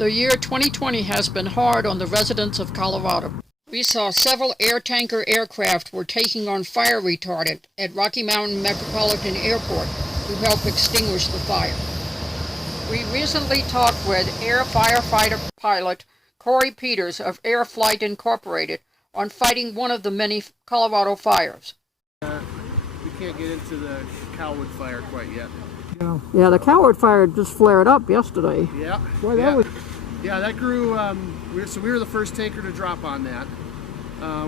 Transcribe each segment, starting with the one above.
The year 2020 has been hard on the residents of Colorado. We saw several air tanker aircraft were taking on fire retardant at Rocky Mountain Metropolitan Airport to help extinguish the fire. We recently talked with Firefighter Pilot Cory Peters of AeroFlite Incorporated on fighting one of the many Colorado fires. We can't get into the Cowwood fire quite yet. Yeah, the Cowwood fire just flared up yesterday. Yeah. Boy, that grew. We were the first tanker to drop on that.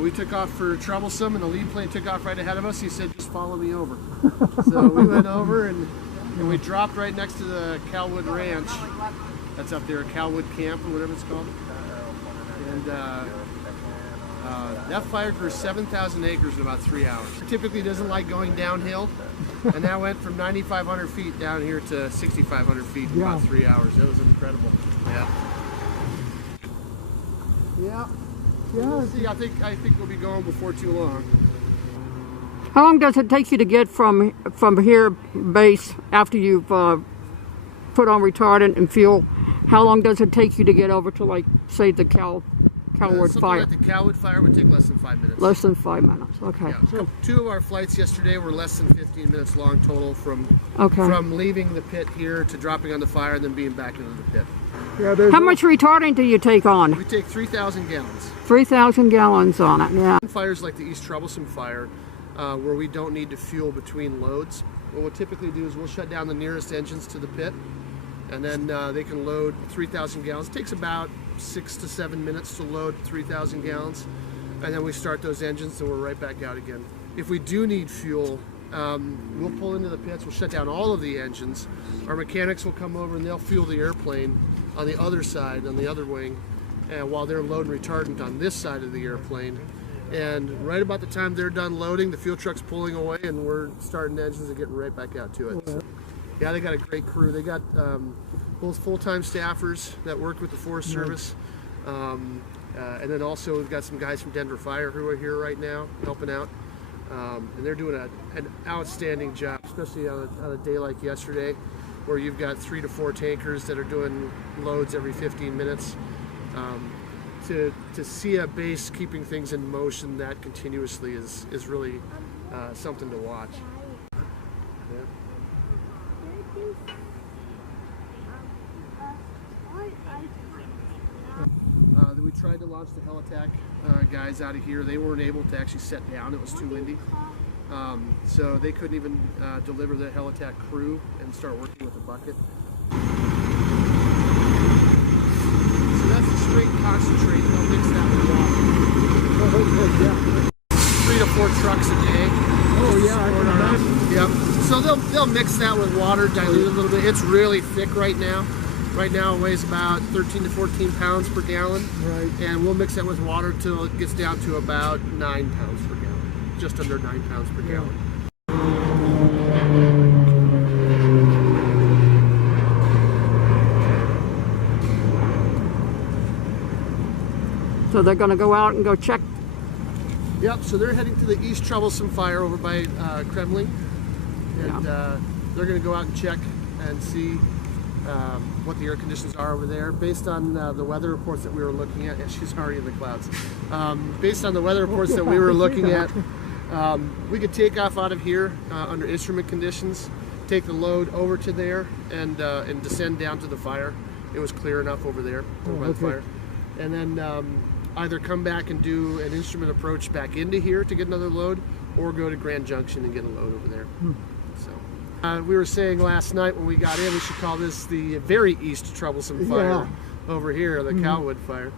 We took off for troublesome, and the lead plane took off right ahead of us. He said, "Just follow me over." So we went over, and we dropped right next to the Cowwood Ranch. That's up there, Cowwood Camp or whatever it's called. And that fire grew 7,000 acres in about 3 hours. It typically doesn't like going downhill, and that went from 9,500 feet down here to 6,500 feet in about 3 hours. It was incredible. Yeah. We'll see. I think we'll be going before too long. How long does it take you to get from here base after you've put on retardant and fuel? How long does it take you to get over to, like, say, the Cowwood fire? Like the Cowwood fire would take less than 5 minutes. Less than 5 minutes. Okay. Yeah. So 2 of our flights yesterday were less than 15 minutes long total from leaving the pit here to dropping on the fire and then being back into the pit. Yeah, how much retardant do you take on? We take 3,000 gallons. 3,000 gallons on it, yeah. Fires like the East Troublesome fire, where we don't need to fuel between loads, what we'll typically do is we'll shut down the nearest engines to the pit, and then they can load 3,000 gallons. It takes about 6 to 7 minutes to load 3,000 gallons, and then we start those engines and we're right back out again. If we do need fuel, we'll pull into the pits, we'll shut down all of the engines. Our mechanics will come over and they'll fuel the airplane on the other side, on the other wing, and while they're loading retardant on this side of the airplane. And right about the time they're done loading, the fuel truck's pulling away and we're starting engines and getting right back out to it. So, yeah, they got a great crew. They got both full-time staffers that work with the Forest Service, and then also we've got some guys from Denver Fire who are here right now helping out, and they're doing an outstanding job, especially on a day like yesterday, where you've got 3 to 4 tankers that are doing loads every 15 minutes. To see a base keeping things in motion that continuously is really something to watch. We tried to launch the helitac guys out of here. They weren't able to actually set down. It was too windy. So they couldn't even deliver the helitac crew and start working with the bucket. So that's a straight concentrate. They'll mix that with water. 3 to 4 trucks a day. Oh yeah. Yep. So they'll mix that with water, dilute it a little bit. It's really thick right now. Right now it weighs about 13 to 14 pounds per gallon. Right. And we'll mix that with water till it gets down to about 9 pounds per gallon. Just under 9 pounds per gallon. So they're going to go out and go check. Yep, so they're heading to the East Troublesome fire over by Kremling. And they're going to go out and check and see what the air conditions are over there. Based on the weather reports that we were looking at, she's already in the clouds. Based on the weather reports that we were looking at, we could take off out of here under instrument conditions, take the load over to there, and descend down to the fire. It was clear enough over there, over by the fire. And then either come back and do an instrument approach back into here to get another load, or go to Grand Junction and get a load over there. So we were saying last night when we got in, we should call this the very East Troublesome fire over here, the Cowwood fire.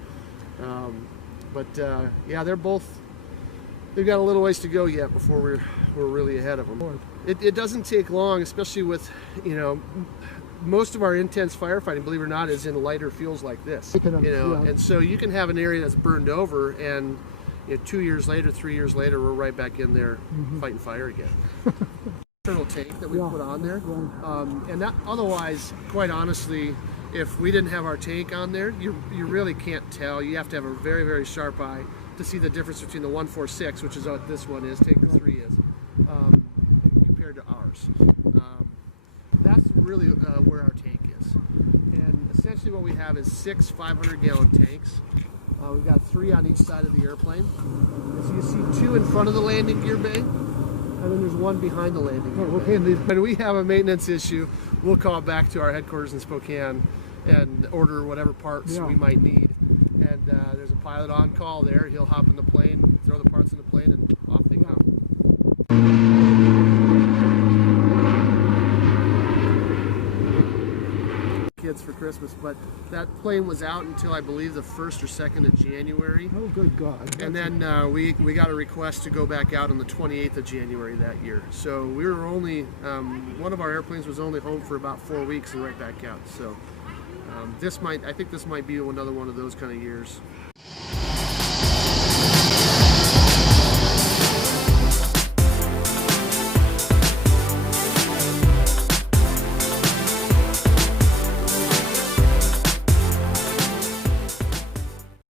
Yeah, they've got a little ways to go yet before we're really ahead of them. It doesn't take long, especially with, most of our intense firefighting, believe it or not, is in lighter fuels like this. And so you can have an area that's burned over, and 2 years later, 3 years later, we're right back in there fighting fire again. Internal tank that we put on there, and that otherwise, quite honestly, if we didn't have our tank on there, you really can't tell. You have to have a very, very sharp eye to see the difference between the 146, which is what this one is, tank 3 is, compared to ours. That's really where our tank is. And And essentially what we have is 6 500-gallon tanks. We've got 3 on each side of the airplane. As you see, 2 in front of the landing gear bay, and then there's 1 behind the landing gear bay. When we have a maintenance issue, we'll call back to our headquarters in Spokane and order whatever parts we might need. And there's a pilot on call there. He'll hop in the plane, throw the parts in the plane, and off they come. Kids for Christmas, but that plane was out until I believe the 1st or 2nd of January. Oh, good God. And then we got a request to go back out on the 28th of January that year. So we were only, one of our airplanes was only home for about 4 weeks and right back out. So I think this might be another one of those kind of years.